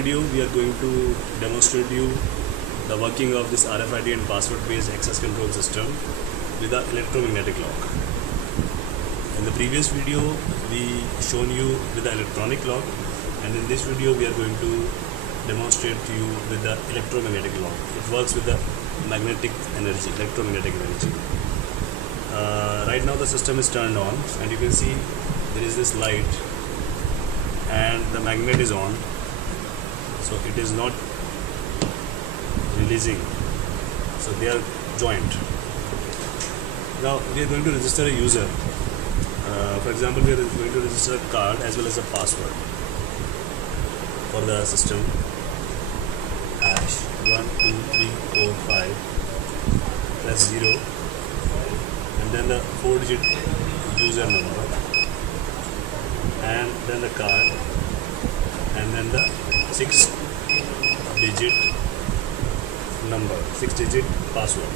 video we are going to demonstrate you the working of this RFID and password based access control system with the electromagnetic lock. In the previous video we shown you with the electronic lock, and in this video we are going to demonstrate to you with the electromagnetic lock. It works with the magnetic energy, electromagnetic energy. Right now the system is turned on and you can see there is this light and the magnet is on, so it is not releasing, so they are joined. Now we are going to register a user. For example, we are going to register a card as well as a password for the system. Hash 1 2 3 4 5, press 0, and then the 4-digit user number, and then the card, and then the 6-digit number, 6-digit password.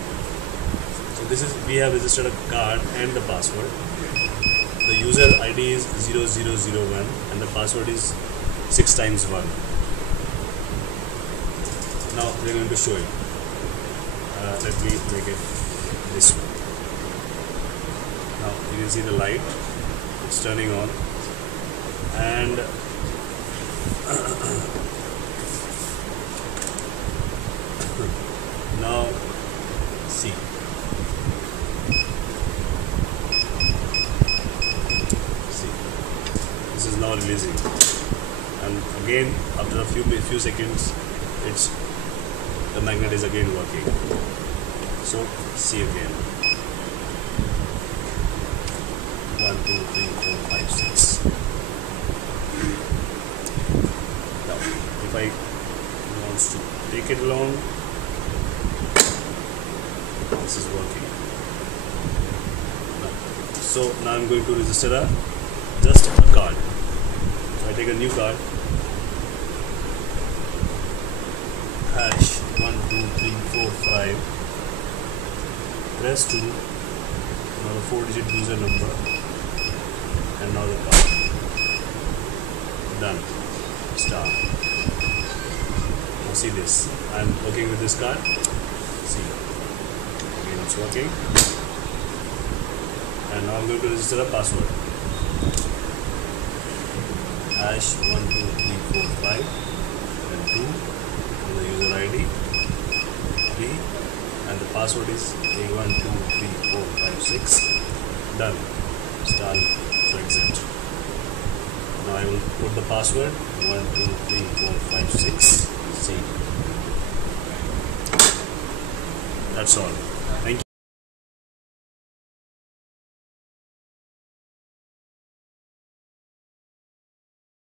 So this is, we have registered a card and the password. The user ID is 0001 and the password is 6 times 1. Now we are going to show you. Let me make it this way. Now you can see the light, it's turning on, and now see. This is now releasing, and again after a few seconds the magnet is again working. So see again. 1 2 3 4 5 6. Now if I want to take it along, this is working. So now I'm going to register just a card. So I take a new card. Hash 1 2 3 4 5. Press 2. Now the 4-digit user number, and now the card. Done. Start. Now see this. I'm working with this card. See. Again it's working. And now I'm going to register a password. Hash 1 2 3 4 5 and 2, and the user ID 3, and the password is A1 2 3 4 5 6. Done. Start to exit. Now I will put the password 1 2 3 4 5 6. See. That's all. Thank you.